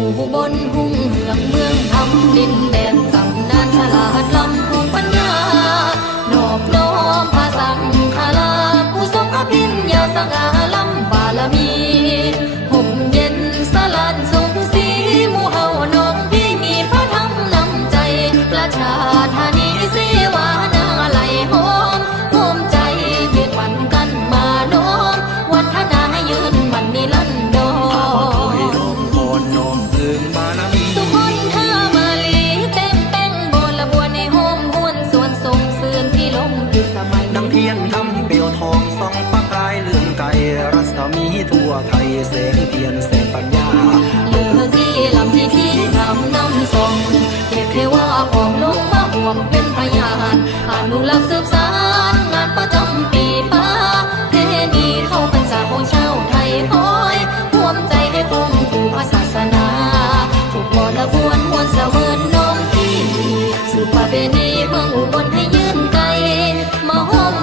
อุบลหุ่งเหืองเมืองทำดินแดนตำนานฉลาดล้ำภูมิปัญญานอบน้อมพระสังฆลาผู้ทรงอภิญญาสง่าล้ำบารมีห่มเย็นสลันทรงสีหมู่เฮาน้องพี่มีพระธรรมนำใจประชาธานีเสวานาไหลหอมโฮมใจเย็นวันกันมาน้อมวัฒนาให้ยืนมันนิรันดรสุคนท่ามาลีเต็มแป้งโบละบัวในโฮมหวนส่วนทรงเสื่อนที่ลมยุดสมัยดังเทียนทำเปลวทองส่องประกายเลื่อนไกลรัศมีทั่วไทยแสงเทียนแสงปัญญาเลือที่ลำที่รำนำส่งเทพเทวาออกลงมาห่วงเป็นพยานอนุรักษ์สืบสารงานประจำปีป้าเทนีเข้าพรรษาของชาวไทยคอยร่วมใจให้คงสู่พระศาสนาถูกบอละบวนมวลเสวินน้องที่สืบประเพณีเมืองอุบลให้ยืนไกลมาห้อม